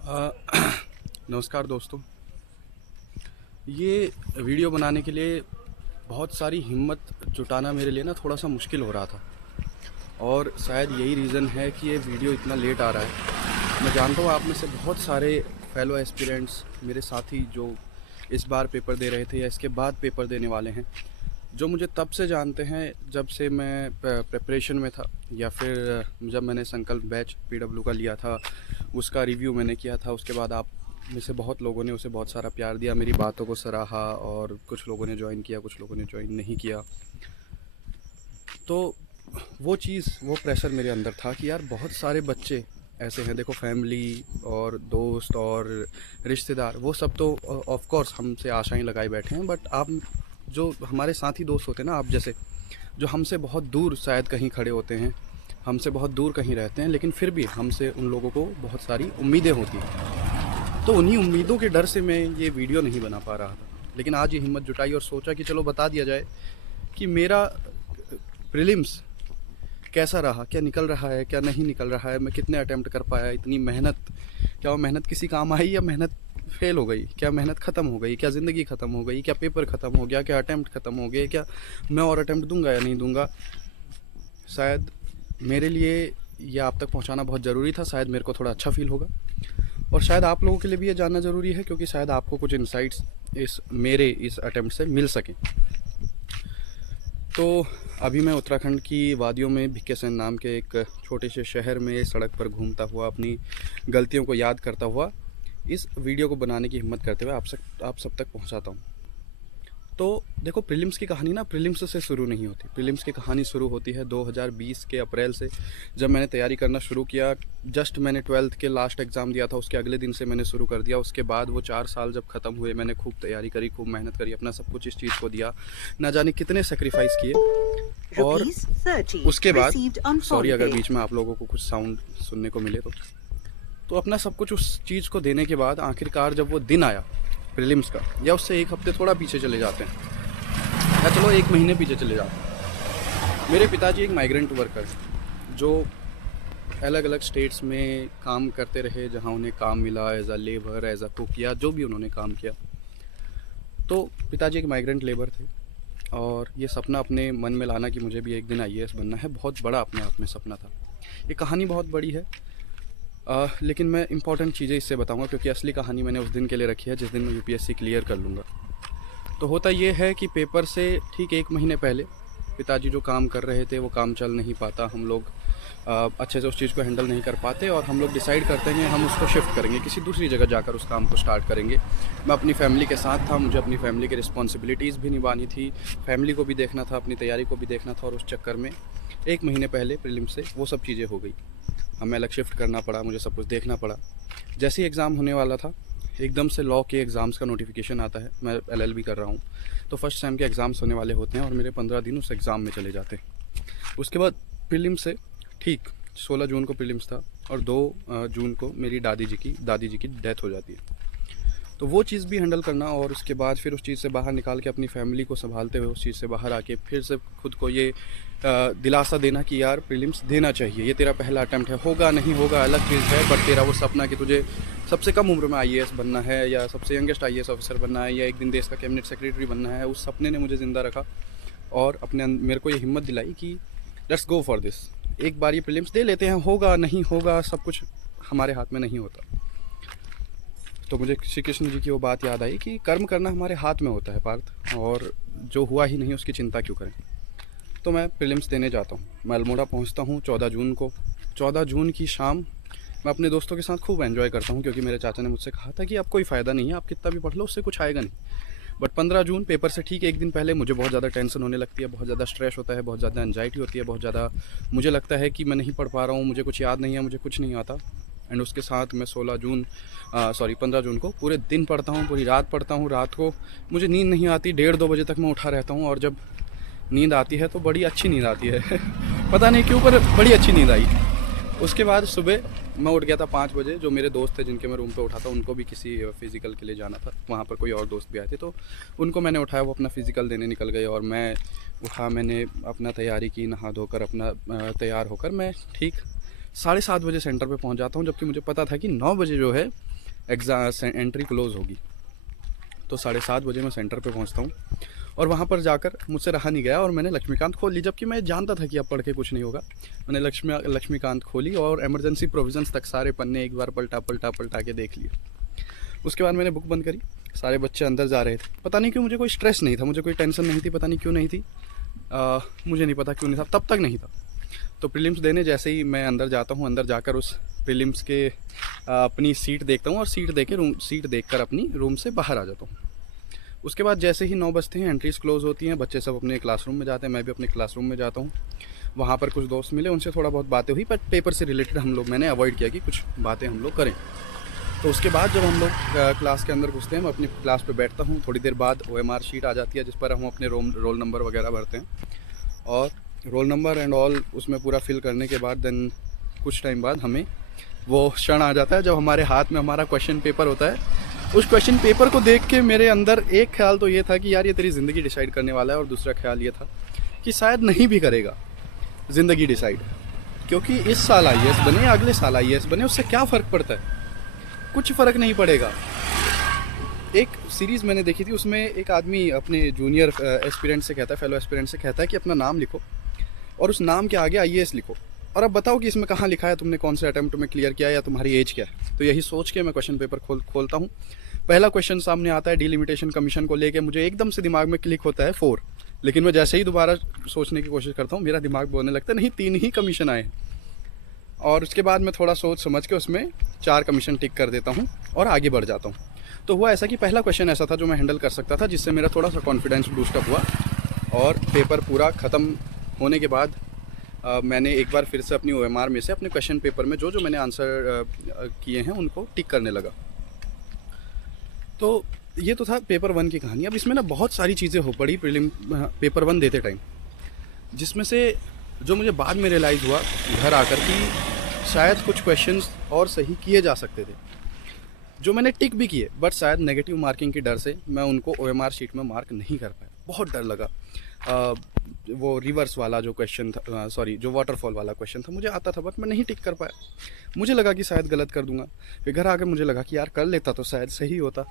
अ, नमस्कार दोस्तों। ये वीडियो बनाने के लिए बहुत सारी हिम्मत जुटाना मेरे लिए ना थोड़ा-सा मुश्किल हो रहा था और शायद यही रीज़न है कि ये वीडियो इतना लेट आ रहा है। मैं जानता हूँ आप में से बहुत सारे फेलो एस्पिरेंट्स मेरे साथी जो इस बार पेपर दे रहे थे या इसके बाद पेपर देने वाले हैं, जो मुझे तब से जानते हैं जब से मैं प्रिपरेशन में था या फिर जब मैंने संकल्प बैच पीडब्ल्यू का लिया था, उसका रिव्यू मैंने किया था। उसके बाद आप में से बहुत लोगों ने उसे बहुत सारा प्यार दिया, मेरी बातों को सराहा और कुछ लोगों ने ज्वाइन किया, कुछ लोगों ने ज्वाइन नहीं किया। तो वो चीज़, वो प्रेशर मेरे अंदर था कि यार बहुत सारे बच्चे ऐसे हैं, देखो फैमिली और दोस्त और रिश्तेदार वो सब तो ऑफ कोर्स हमसे आशाएं लगाए बैठे हैं, बट आप जो हमारे साथी दोस्त होते हैं ना, आप जैसे जो हमसे बहुत दूर शायद कहीं खड़े होते हैं, हमसे बहुत दूर कहीं रहते हैं, लेकिन फिर भी हमसे उन लोगों को बहुत सारी उम्मीदें होती हैं। तो उन्हीं उम्मीदों के डर से मैं ये वीडियो नहीं बना पा रहा था, लेकिन आज ये हिम्मत जुटाई और सोचा कि चलो बता दिया जाए कि मेरा प्रीलिम्स कैसा रहा, क्या निकल रहा है, क्या नहीं निकल रहा है, मैं कितने अटेम्प्ट कर पाया, इतनी मेहनत, क्या वो मेहनत किसी काम आई या मेहनत फेल हो गई, क्या मेहनत ख़त्म हो गई, क्या ज़िंदगी ख़त्म हो गई, क्या पेपर ख़त्म हो गया, क्या अटेम्प्ट ख़त्म हो गए, क्या मैं और अटेम्प्ट दूंगा या नहीं दूंगा। शायद मेरे लिए यह आप तक पहुंचाना बहुत ज़रूरी था, शायद मेरे को थोड़ा अच्छा फील होगा और शायद आप लोगों के लिए भी ये जानना ज़रूरी है, क्योंकि शायद आपको कुछ इंसाइट्स इस अटेम्प्ट से मिल सकें। तो अभी मैं उत्तराखंड की वादियों में भिक्केसैन नाम के एक छोटे से शहर में सड़क पर घूमता हुआ, अपनी गलतियों को याद करता हुआ, इस वीडियो को बनाने की हिम्मत करते हुए आप सब तक पहुंचाता हूं। तो देखो, प्रीलिम्स की कहानी ना प्रीलिम्स से शुरू नहीं होती। प्रीलिम्स की कहानी शुरू होती है 2020 के अप्रैल से, जब मैंने तैयारी करना शुरू किया। जस्ट मैंने 12th के लास्ट एग्ज़ाम दिया था, उसके अगले दिन से मैंने शुरू कर दिया। उसके बाद वो 4 साल जब ख़त्म हुए, मैंने खूब तैयारी करी, खूब मेहनत करी, अपना सब कुछ इस चीज़ को दिया, ना जाने कितने सेक्रीफाइस किए। और उसके बाद सॉरी अगर बीच में आप लोगों को कुछ साउंड सुनने को मिले तो अपना सब कुछ उस चीज़ को देने के बाद आखिरकार जब वो दिन आया प्रीलिम्स का, या उससे एक हफ्ते थोड़ा पीछे चले जाते हैं, या चलो 1 महीने पीछे चले जाते हैं। मेरे पिताजी एक माइग्रेंट वर्कर हैं, जो अलग अलग स्टेट्स में काम करते रहे, जहाँ उन्हें काम मिला as a labour, as a cook, या जो भी उन्होंने काम किया। तो पिताजी एक माइग्रेंट लेबर थे और ये सपना अपने मन में लाना कि मुझे भी एक दिन आईएएस बनना है, बहुत बड़ा अपने आप में सपना था। ये कहानी बहुत बड़ी है, लेकिन मैं इंपॉर्टेंट चीज़ें इससे बताऊंगा, क्योंकि असली कहानी मैंने उस दिन के लिए रखी है जिस दिन मैं यूपीएससी क्लियर कर लूँगा। तो होता ये है कि पेपर से ठीक 1 महीने पहले पिताजी जो काम कर रहे थे वो काम चल नहीं पाता, हम लोग अच्छे से उस चीज़ को हैंडल नहीं कर पाते और हम लोग डिसाइड करते हैं हम उसको शिफ्ट करेंगे, किसी दूसरी जगह जाकर उस काम को स्टार्ट करेंगे। मैं अपनी फैमिली के साथ था, मुझे अपनी फैमिली की रिस्पॉन्सिबिलिटीज़ भी निभानी थी, फैमिली को भी देखना था, अपनी तैयारी को भी देखना था, और उस चक्कर में 1 महीने पहले प्रीलिम से वो सब चीज़ें हो गई। हमें अलग शिफ्ट करना पड़ा, मुझे सब कुछ देखना पड़ा। जैसे ही एग्ज़ाम होने वाला था, एकदम से लॉ के एग्ज़ाम्स का नोटिफिकेशन आता है। मैं एलएलबी कर रहा हूँ, तो फर्स्ट सेम के एग्ज़ाम्स होने वाले होते हैं और मेरे 15 दिन उस एग्ज़ाम में चले जाते हैं। उसके बाद प्रीलिम्स से ठीक 16 जून को प्रीलिम्स था और 2 जून को मेरी दादी जी की डेथ हो जाती है। तो वो चीज़ भी हैंडल करना, और उसके बाद फिर उस चीज़ से बाहर निकाल के अपनी फैमिली को संभालते हुए उस चीज़ से बाहर आके फिर से खुद को ये दिलासा देना कि यार प्रीलिम्स देना चाहिए, ये तेरा पहला अटेम्प्ट है, होगा नहीं होगा अलग चीज़ है, बट तेरा वो सपना कि तुझे सबसे कम उम्र में आईएएस बनना है, या सबसे यंगेस्ट आईएएस ऑफिसर बनना है, या एक दिन देश का कैबिनेट सेक्रेटरी बनना है, उस सपने ने मुझे ज़िंदा रखा और मेरे को ये हिम्मत दिलाई कि लेट्स गो फॉर दिस। एक बार ये प्रीलिम्स दे लेते हैं, होगा नहीं होगा सब कुछ हमारे हाथ में नहीं होता। तो मुझे श्री कृष्ण जी की वो बात याद आई कि कर्म करना हमारे हाथ में होता है पार्थ, और जो हुआ ही नहीं उसकी चिंता क्यों करें। तो मैं प्रीलिम्स देने जाता हूँ, मैं अल्मोड़ा पहुँचता हूँ 14 जून को। 14 जून की शाम मैं अपने दोस्तों के साथ खूब एंजॉय करता हूँ, क्योंकि मेरे चाचा ने मुझसे कहा था कि अब कोई फ़ायदा नहीं है, आप कितना भी पढ़ लो उससे कुछ आएगा नहीं। बट 15 जून पेपर से ठीक 1 दिन पहले मुझे बहुत ज़्यादा टेंशन होने लगती है, बहुत ज़्यादा स्ट्रेस होता है, बहुत ज़्यादा एंजाइटी होती है, बहुत ज़्यादा मुझे लगता है कि मैं नहीं पढ़ पा रहा हूँ, मुझे कुछ याद नहीं है, मुझे कुछ नहीं आता। एंड उसके साथ मैं 15 जून को पूरे दिन पढ़ता हूँ, पूरी रात पढ़ता हूँ। रात को मुझे नींद नहीं आती, 1:30-2 बजे तक मैं उठा रहता हूँ, और जब नींद आती है तो बड़ी अच्छी नींद आती है पता नहीं क्यों, पर बड़ी अच्छी नींद आई। उसके बाद सुबह मैं उठ गया था 5 बजे। जो मेरे दोस्त थे जिनके मैं रूम पे उठा था, उनको भी किसी फिज़िकल के लिए जाना था, वहाँ पर कोई और दोस्त भी आए थे, तो उनको मैंने उठाया, वो अपना फ़िज़िकल देने निकल गए, और मैं उठा, मैंने अपना तैयारी की, नहा धोकर अपना तैयार होकर मैं ठीक 7:30 बजे सेंटर पे पहुंच जाता हूं, जबकि मुझे पता था कि 9 बजे जो है एग्ज़ाम एंट्री क्लोज़ होगी। तो 7:30 बजे मैं सेंटर पे पहुंचता हूं और वहां पर जाकर मुझसे रहा नहीं गया और मैंने लक्ष्मीकांत खोल ली, जबकि मैं जानता था कि अब पढ़ के कुछ नहीं होगा। मैंने लक्ष्मीकांत खोली और एमरजेंसी प्रोविजंस तक सारे पन्ने एक बार पलटा पलटा पलटा के देख लिए। उसके बाद मैंने बुक बंद करी। सारे बच्चे अंदर जा रहे थे। पता नहीं क्यों मुझे कोई स्ट्रेस नहीं था, मुझे कोई टेंशन नहीं थी, पता नहीं क्यों नहीं थी। मुझे नहीं पता क्यों नहीं था, तब तक नहीं था। तो प्रीलिम्स देने जैसे ही मैं अंदर जाता हूँ, अंदर जाकर उस प्रीलिम्स के अपनी सीट देखता हूँ और सीट देखकर अपनी रूम से बाहर आ जाता हूँ। उसके बाद जैसे ही 9 बजते हैं, एंट्रीज क्लोज़ होती हैं, बच्चे सब अपने क्लासरूम में जाते हैं, मैं भी अपने क्लासरूम में जाता हूँ। वहाँ पर कुछ दोस्त मिले, उनसे थोड़ा बहुत बातें हुई, पर पेपर से रिलेटेड मैंने अवॉइड किया कि कुछ बातें हम लोग करें। तो उसके बाद जब हम लोग क्लास के अंदर घुसते हैं, मैं अपनी क्लास पे बैठता हूँ। थोड़ी देर बाद OMR शीट आ जाती है जिस पर हम अपने रोल नंबर वगैरह भरते हैं और रोल नंबर एंड ऑल उसमें पूरा फिल करने के बाद देन कुछ टाइम बाद हमें वो क्षण आ जाता है जब हमारे हाथ में हमारा क्वेश्चन पेपर होता है। उस क्वेश्चन पेपर को देख के मेरे अंदर एक ख्याल तो ये था कि यार ये तेरी ज़िंदगी डिसाइड करने वाला है, और दूसरा ख्याल ये था कि शायद नहीं भी करेगा ज़िंदगी डिसाइड, क्योंकि इस साल IAS बने या अगले साल IAS बने, उससे क्या फ़र्क पड़ता है? कुछ फ़र्क नहीं पड़ेगा। एक सीरीज़ मैंने देखी थी, उसमें एक आदमी अपने जूनियर एस्पिरेंट से कहता है, फेलो एस्पिरेंट से कहता है कि अपना नाम लिखो और उस नाम के आगे IAS लिखो, और अब बताओ कि इसमें कहाँ लिखा है, तुमने कौन से अटेम्प्ट में क्लियर किया या तुम्हारी एज क्या है। तो यही सोच के मैं क्वेश्चन पेपर खोलता हूँ। पहला क्वेश्चन सामने आता है डिलिमिटेशन कमीशन को लेके। मुझे एकदम से दिमाग में क्लिक होता है 4, लेकिन मैं जैसे ही दोबारा सोचने की कोशिश करता हूँ, मेरा दिमाग बोलने लगता है नहीं, 3 ही कमीशन आए हैं। और उसके बाद मैं थोड़ा सोच समझ के उसमें 4 कमीशन टिक कर देता हूँ और आगे बढ़ जाता हूँ। तो हुआ ऐसा कि पहला क्वेश्चन ऐसा था जो मैं हैंडल कर सकता था, जिससे मेरा थोड़ा सा कॉन्फिडेंस बूस्टअप हुआ। और पेपर पूरा ख़त्म होने के बाद मैंने एक बार फिर से अपनी OMR में से अपने क्वेश्चन पेपर में जो मैंने आंसर किए हैं उनको टिक करने लगा। तो ये तो था पेपर 1 की कहानी। अब इसमें ना बहुत सारी चीज़ें हो पड़ी पेपर 1 देते टाइम, जिसमें से जो मुझे बाद में रियलाइज़ हुआ घर आकर कि शायद कुछ क्वेश्चंस और सही किए जा सकते थे, जो मैंने टिक भी किए, बट शायद नेगेटिव मार्किंग की डर से मैं उनको OMR शीट में मार्क नहीं कर पाया। बहुत डर लगा। वो रिवर्स वाला जो क्वेश्चन था, जो वाटरफॉल वाला क्वेश्चन था, मुझे आता था बट मैं नहीं टिक कर पाया। मुझे लगा कि शायद गलत कर दूंगा। फिर घर आकर मुझे लगा कि यार कर लेता तो शायद सही होता।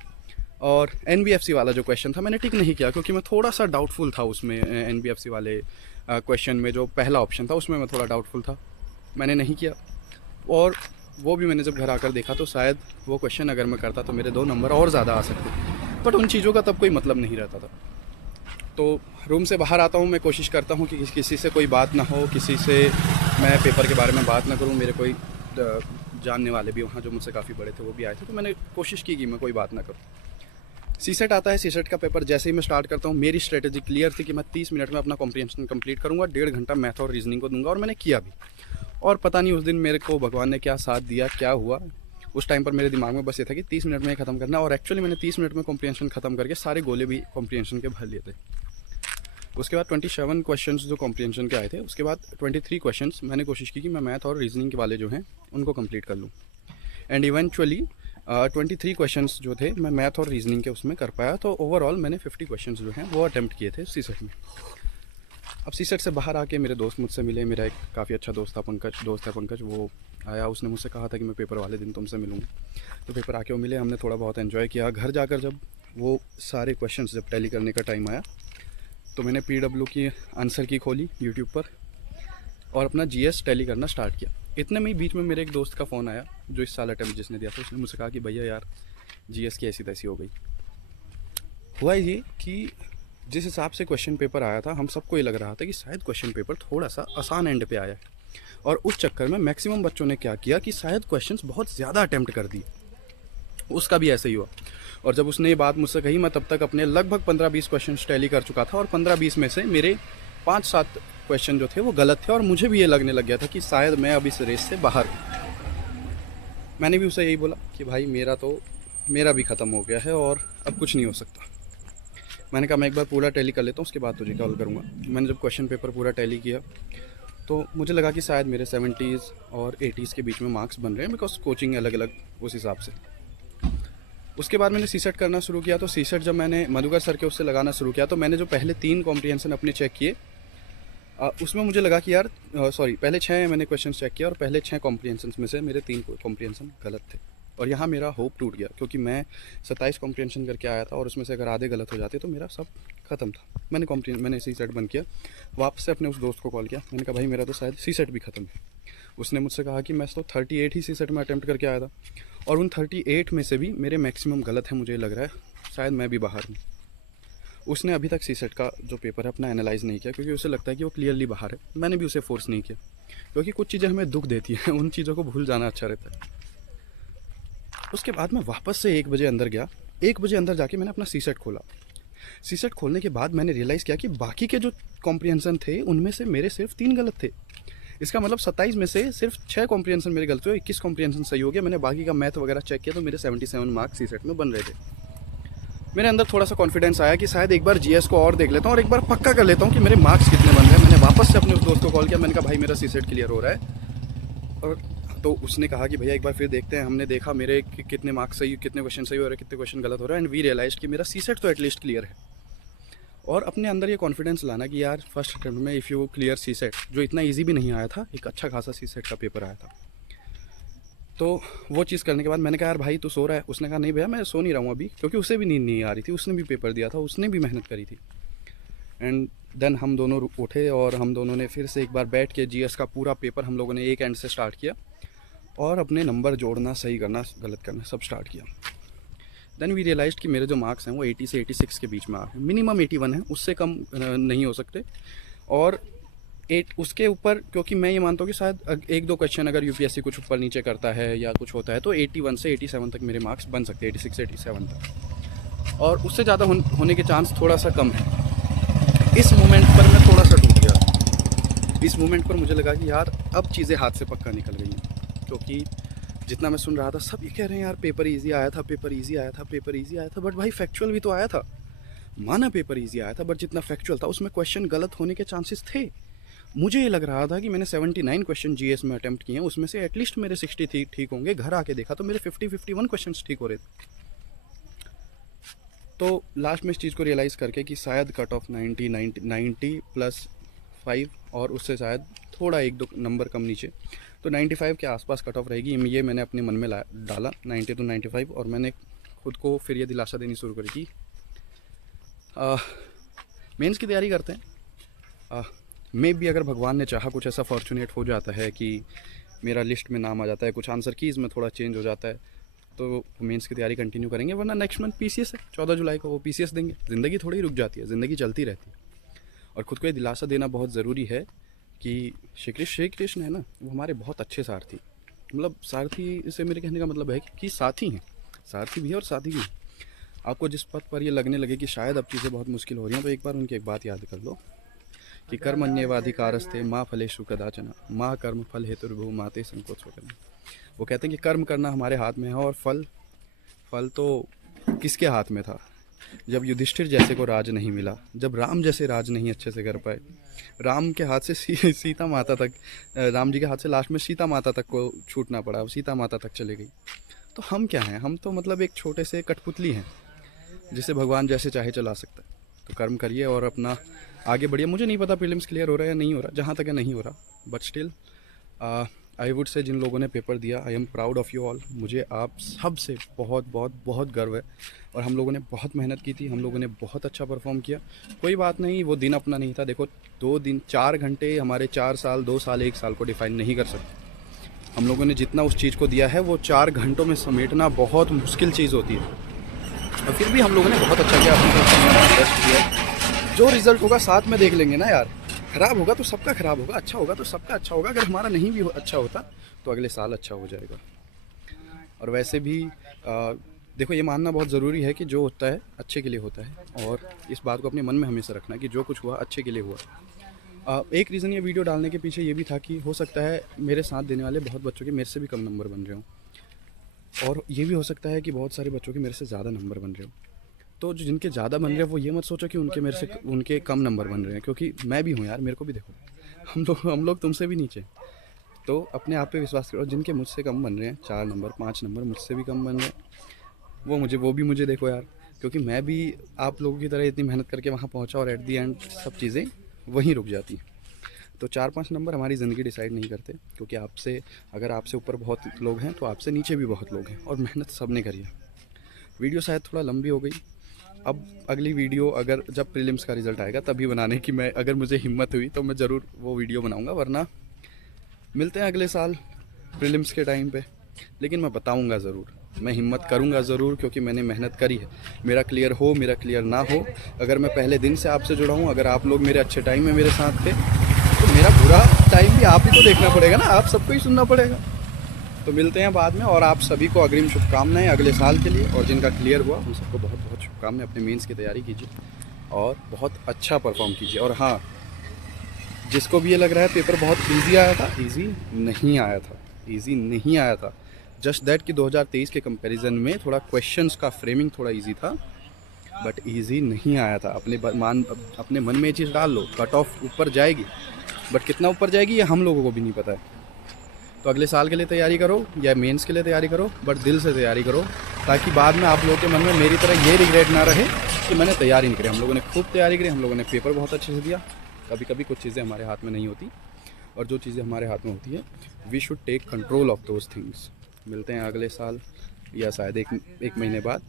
और NBFC वाला जो क्वेश्चन था मैंने टिक नहीं किया, क्योंकि मैं थोड़ा सा डाउटफुल था उसमें। NBFC वाले क्वेश्चन में जो पहला ऑप्शन था उसमें मैं थोड़ा डाउटफुल था, मैंने नहीं किया। और वो भी मैंने जब घर आकर देखा तो शायद वो क्वेश्चन अगर मैं करता तो मेरे 2 नंबर और ज़्यादा आ सकते, बट उन चीज़ों का तब कोई मतलब नहीं रहता था। तो रूम से बाहर आता हूँ, मैं कोशिश करता हूँ कि किसी से कोई बात ना हो, किसी से मैं पेपर के बारे में बात ना करूँ। मेरे कोई जानने वाले भी वहाँ जो मुझसे काफ़ी बड़े थे वो भी आए थे, तो मैंने कोशिश की कि मैं कोई बात ना करूँ। CSET आता है। CSET का पेपर जैसे ही मैं स्टार्ट करता हूँ, मेरी स्ट्रेटेजी क्लियर थी कि मैं 30 मिनट में अपना कॉम्प्रिहेंशन कंप्लीट करूँगा, 1.5 घंटा मैथ और रीजनिंग को दूंगा, और मैंने किया भी। और पता नहीं उस दिन मेरे को भगवान ने क्या साथ दिया, क्या हुआ। उस टाइम पर मेरे दिमाग में बस ये था कि 30 मिनट में ख़त्म करना, और एक्चुअली मैंने 30 मिनट में कॉम्प्रिहेंशन ख़त्म करके सारे गोले भी कॉम्प्रिहेंशन के भर लिए थे। उसके बाद 27 क्वेश्चंस जो कॉम्प्रिहेंशन के आए थे, उसके बाद 23 क्वेश्चंस मैंने कोशिश की कि मैं मैथ और रीजनिंग के वाले जो हैं उनको कंप्लीट कर लूँ। एंड इवेंचुअली 23 क्वेश्चंस जो थे मैं मैथ और रीजनिंग के उसमें कर पाया। तो ओवरऑल मैंने 50 क्वेश्चंस जो हैं वो अटैम्प्ट किए थे CSET में। अब CSET से बाहर आके मेरे दोस्त मुझसे मिले। मेरा एक काफ़ी अच्छा दोस्त है पंकज, वो आया। उसने मुझसे कहा था कि मैं पेपर वाले दिन तुमसे मिलूँगा। तो पेपर आके वो मिले, हमने थोड़ा बहुत एंजॉय किया। घर जाकर जब वो सारे क्वेश्चंस जब टैली करने का टाइम आया, तो मैंने PW की आंसर की खोली यूट्यूब पर और अपना GS टैली करना स्टार्ट किया। इतने में ही बीच में मेरे एक दोस्त का फ़ोन आया जो इस साल अटैम्प्ट जिसने दिया था। उसने मुझसे कहा कि भैया यार GS की ऐसी तैसी हो गई। हुआ ये कि जिस हिसाब से क्वेश्चन पेपर आया था, हम सबको ये लग रहा था कि शायद क्वेश्चन पेपर थोड़ा सा आसान एंड पे आया है, और उस चक्कर में मैक्सिमम बच्चों ने क्या किया कि शायद क्वेश्चंस बहुत ज़्यादा अटैम्प्ट कर दिए। उसका भी ऐसे ही हुआ। और जब उसने ये बात मुझसे कही, मैं तब तक अपने लगभग 15-20 क्वेश्चन टैली कर चुका था, और 15-20 में से मेरे 5-7 क्वेश्चन जो थे वो गलत थे, और मुझे भी ये लगने लग गया था कि शायद मैं अब इस रेस से बाहर हूँ। मैंने भी उसे यही बोला कि भाई मेरा भी ख़त्म हो गया है और अब कुछ नहीं हो सकता। मैंने कहा मैं एक बार पूरा टैली कर लेता हूँ, उसके बाद तुझे कॉल करूँगा। मैंने जब क्वेश्चन पेपर पूरा टैली किया तो मुझे लगा कि शायद मेरे 70s और 80s के बीच में मार्क्स बन रहे हैं, बिकॉज कोचिंग अलग अलग उस हिसाब से। उसके बाद मैंने CSET करना शुरू किया। तो CSET जब मैंने मधुकर सर के उससे लगाना शुरू किया, तो मैंने जो पहले 3 कॉम्प्रिहेंशन अपने चेक किए, उसमें मुझे लगा कि यार पहले 6 मैंने क्वेश्चन चेक किया, और पहले 6 कॉम्प्रिहेंशन में से मेरे 3 कॉम्प्रिहेंशन गलत थे। और यहाँ मेरा होप टूट गया, क्योंकि मैं 27 कॉम्प्रिहेंशन करके आया था और उसमें से अगर आधे गलत हो जाते तो मेरा सब ख़त्म था। मैंने सी सेट बंद किया, वापस से अपने उस दोस्त को कॉल किया, मैंने कहा भाई मेरा तो शायद सी सेट भी ख़त्म है। उसने मुझसे कहा कि मैं तो 38 ही सी सेट में अटैम्प्ट करके आया था, और उन 38 में से भी मेरे मैक्सिमम गलत है, मुझे लग रहा है शायद मैं भी बाहर हूँ। उसने अभी तक सी सेट का जो पेपर है अपना एनालाइज़ नहीं किया, क्योंकि उसे लगता है कि वो क्लियरली बाहर है। मैंने भी उसे फोर्स नहीं किया, क्योंकि कुछ चीज़ें हमें दुख देती हैं, उन चीज़ों को भूल जाना अच्छा रहता है। उसके बाद मैं वापस से 1 बजे अंदर गया। 1 बजे अंदर जाके मैंने अपना सी सेट खोला। सी सेट खोलने के बाद मैंने रियलाइज़ किया कि बाकी के जो कॉम्प्रिहेंसन थे उनमें से मेरे सिर्फ 3 गलत थे। इसका मतलब 27 में से सिर्फ 6 कॉम्प्रिहेंसन मेरे गलत हुए, 21 कॉम्प्रिहेंसन सही हो गया। मैंने बाकी का मैथ वगैरह चेक किया तो मेरे 77 मार्क्स सी सेट में बन रहे थे। मेरे अंदर थोड़ा सा कॉन्फिडेंस आया कि शायद एक बार जीएस को और देख लेता हूँ और एक बार पक्का कर लेता हूँ कि मेरे मार्क्स कितने बन रहे हैं। मैंने वापस से अपने उस दोस्त को कॉल किया, मैंने कहा भाई मेरा सी सेट क्लियर हो रहा है, और तो उसने कहा कि भैया एक बार फिर देखते हैं। हमने देखा मेरे कितने मार्क्स सही, कितने क्वेश्चन सही हो रहे हैं, कितने क्वेश्चन गलत हो रहा है, एंड वी रियलाइज कि मेरा सी सेट तो एटलीस्ट क्लियर है। और अपने अंदर ये कॉन्फिडेंस लाना कि यार फर्स्ट अटेम्प्ट में if you clear C SAT, जो इतना ईजी भी नहीं आया था, एक अच्छा खासा सी सेट का पेपर आया था। तो वो चीज़ करने के बाद मैंने कहा यार भाई तू सो रहा है? उसने कहा नहीं भैया मैं सो नहीं रहा हूँ अभी, क्योंकि उसे भी नींद नहीं आ रही थी, उसने भी पेपर दिया था, उसने भी मेहनत करी थी। एंड देन हम दोनों उठे और हम दोनों ने फिर से एक बार बैठ के जीएस का पूरा पेपर हम लोगों ने एक एंड से स्टार्ट किया और अपने नंबर जोड़ना, सही करना, गलत करना सब स्टार्ट किया। देन वी रियलाइज कि मेरे जो मार्क्स हैं वो 80 से 86 के बीच में आ रहे हैं। मिनिमम 81 है, उससे कम नहीं हो सकते। और उसके ऊपर, क्योंकि मैं ये मानता हूँ कि शायद एक दो क्वेश्चन अगर यूपीएससी कुछ ऊपर नीचे करता है या कुछ होता है तो 81 से 87 तक मेरे मार्क्स बन सकते हैं, 86 से 87 तक, और उससे ज़्यादा होने के चांस थोड़ा सा कम है। इस मोमेंट पर मैं थोड़ा सा टूट गया। इस मोमेंट पर मुझे लगा कि यार अब चीज़ें हाथ से पक्का निकल गई हैं, क्योंकि जितना मैं सुन रहा था सब ये कह रहे हैं यार पेपर इजी आया था, पेपर इजी आया था, पेपर इजी आया था, बट भाई फैक्चुअल भी तो आया था। माना पेपर इजी आया था, बट जितना फैक्चुअल था उसमें क्वेश्चन गलत होने के चांसेस थे। मुझे ये लग रहा था कि मैंने 79 क्वेश्चन जीएस में अटैम्प्ट किए हैं, उसमें से एटलीस्ट मेरे 60 ठीक होंगे। घर आके देखा तो मेरे 51 क्वेश्चन ठीक हो रहे थे। तो लास्ट में इस चीज़ को रियलाइज़ करके कि शायद कट ऑफ 90 प्लस 5 और उससे शायद थोड़ा एक दो नंबर कम नीचे, तो 95 के आसपास कट ऑफ रहेगी। ये मैंने अपने मन में डाला 90 to 95, और मैंने खुद को फिर ये दिलासा देनी शुरू करी कि मेंस की तैयारी करते हैं। मे भी अगर भगवान ने चाहा कुछ ऐसा फॉर्चुनेट हो जाता है कि मेरा लिस्ट में नाम आ जाता है, कुछ आंसर कीज़ में थोड़ा चेंज हो जाता है, तो मेंस की तैयारी कंटिन्यू करेंगे। वरना नेक्स्ट मंथ पीसीएस है, 14 जुलाई को वो पीसीएस देंगे। ज़िंदगी थोड़ी रुक जाती है, ज़िंदगी चलती रहती है। और ख़ुद को ये दिलासा देना बहुत ज़रूरी है कि श्री कृष्ण है ना, वो हमारे बहुत अच्छे सारथी, मतलब सारथी से मेरे कहने का मतलब है कि साथी हैं, सारथी भी है और साथी भी। आपको जिस पथ पर ये लगने लगे कि शायद अब चीज़ें बहुत मुश्किल हो रही हैं, तो एक बार उनकी एक बात याद कर लो कि कर्मण्येवाधिकारस्ते माँ फलेषु कदाचन माँ कर्म फल हेतुर्भुः माते संकोचो कर्म। वो कहते हैं कि कर्म करना हमारे हाथ में है, और फल तो किसके हाथ में था? जब युधिष्ठिर जैसे को राज नहीं मिला, जब राम जैसे राज नहीं अच्छे से कर पाए, राम के हाथ से सीता माता तक, राम जी के हाथ से लास्ट में सीता माता तक को छूटना पड़ा, सीता माता तक चले गई। तो हम क्या हैं? हम तो मतलब एक छोटे से कठपुतली हैं जिसे भगवान जैसे चाहे चला सकता है। तो कर्म करिए और अपना आगे बढ़िए। मुझे नहीं पता प्रीलिम्स क्लियर हो रहा है या नहीं हो रहा, जहाँ तक है नहीं हो रहा, but still I would say जिन लोगों ने पेपर दिया, I am proud of you all. मुझे आप सब से बहुत बहुत बहुत गर्व है, और हम लोगों ने बहुत मेहनत की थी, हम लोगों ने बहुत अच्छा परफॉर्म किया। कोई बात नहीं, वो दिन अपना नहीं था। देखो 2 दिन 4 घंटे हमारे 4 साल 2 साल 1 साल को डिफाइन नहीं कर सकते। हम लोगों ने जितना उस चीज़ को दिया है वो 4 घंटों में समेटना बहुत मुश्किल चीज़ होती है, और फिर भी हम लोगों ने बहुत अच्छा किया, अपनी बेस्ट किया। जो रिज़ल्ट होगा साथ में देख लेंगे ना यार। ख़राब होगा तो सबका ख़राब होगा, अच्छा होगा तो सबका अच्छा होगा। अगर हमारा नहीं भी अच्छा होता तो अगले साल अच्छा हो जाएगा। और वैसे भी देखो, ये मानना बहुत ज़रूरी है कि जो होता है अच्छे के लिए होता है, और इस बात को अपने मन में हमेशा रखना कि जो कुछ हुआ अच्छे के लिए हुआ। एक रीज़न ये वीडियो डालने के पीछे ये भी था कि हो सकता है मेरे साथ देने वाले बहुत बच्चों के मेरे से भी कम नंबर बन रहे हों, और ये भी हो सकता है कि बहुत सारे बच्चों के मेरे से ज़्यादा नंबर बन रहे हो। तो जो जिनके ज़्यादा बन रहे हैं वो ये मत सोचो कि उनके कम नंबर बन रहे हैं, क्योंकि मैं भी हूँ यार, मेरे को भी देखो, हम लोग तुमसे भी नीचे। तो अपने आप पे विश्वास करो। जिनके मुझसे कम बन रहे हैं, 4 नंबर 5 नंबर मुझसे भी कम बन रहे हैं, वो भी मुझे देखो यार, क्योंकि मैं भी आप लोगों की तरह इतनी मेहनत करके वहाँ पहुँचा, और एट दी एंड सब चीज़ें वहीं रुक जाती हैं। तो 4-5 नंबर हमारी ज़िंदगी डिसाइड नहीं करते, क्योंकि आपसे अगर आपसे ऊपर बहुत लोग हैं तो आपसे नीचे भी बहुत लोग हैं, और मेहनत सब ने करी है। वीडियो शायद थोड़ा लंबी हो गई। अब अगली वीडियो अगर जब प्रीलिम्स का रिज़ल्ट आएगा तभी बनाने की, मैं अगर मुझे हिम्मत हुई तो मैं ज़रूर वो वीडियो बनाऊंगा, वरना मिलते हैं अगले साल प्रीलिम्स के टाइम पे। लेकिन मैं बताऊंगा ज़रूर, मैं हिम्मत करूंगा ज़रूर, क्योंकि मैंने मेहनत करी है। मेरा क्लियर हो, मेरा क्लियर ना हो, अगर मैं पहले दिन से आपसे जुड़ा हूँ, अगर आप लोग मेरे अच्छे टाइम में मेरे साथ थे, तो मेरा बुरा टाइम भी आप ही को देखना पड़ेगा ना, आप सबको ही सुनना पड़ेगा। तो मिलते हैं बाद में, और आप सभी को अग्रिम शुभकामनाएं अगले साल के लिए, और जिनका क्लियर हुआ उन सबको बहुत बहुत शुभकामनाएं। अपने मेंस की तैयारी कीजिए और बहुत अच्छा परफॉर्म कीजिए। और हाँ, जिसको भी ये लग रहा है पेपर बहुत इजी आया था, इजी नहीं आया था, इजी नहीं आया था। जस्ट दैट कि 2023 के कंपैरिजन में थोड़ा क्वेश्चंस का फ्रेमिंग थोड़ा इजी था, बट इजी नहीं आया था। अपने मन में ये चीज़ डाल लो, कट ऑफ ऊपर जाएगी, बट कितना ऊपर जाएगी ये हम लोगों को भी नहीं पता है। तो अगले साल के लिए तैयारी करो या मेंस के लिए तैयारी करो, बट दिल से तैयारी करो, ताकि बाद में आप लोगों के मन में मेरी तरह ये रिग्रेट ना रहे कि मैंने तैयारी नहीं करी। हम लोगों ने खूब तैयारी करी, हम लोगों ने पेपर बहुत अच्छे से दिया। कभी कभी कुछ चीज़ें हमारे हाथ में नहीं होती, और जो चीज़ें हमारे हाथ में होती है, we should take control of those things. मिलते हैं अगले साल या शायद एक महीने बाद।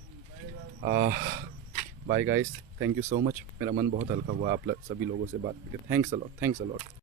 Bye guys, thank you so much. मेरा मन बहुत हल्का हुआ आप सभी लोगों से बात करके। Thanks a lot, thanks a lot.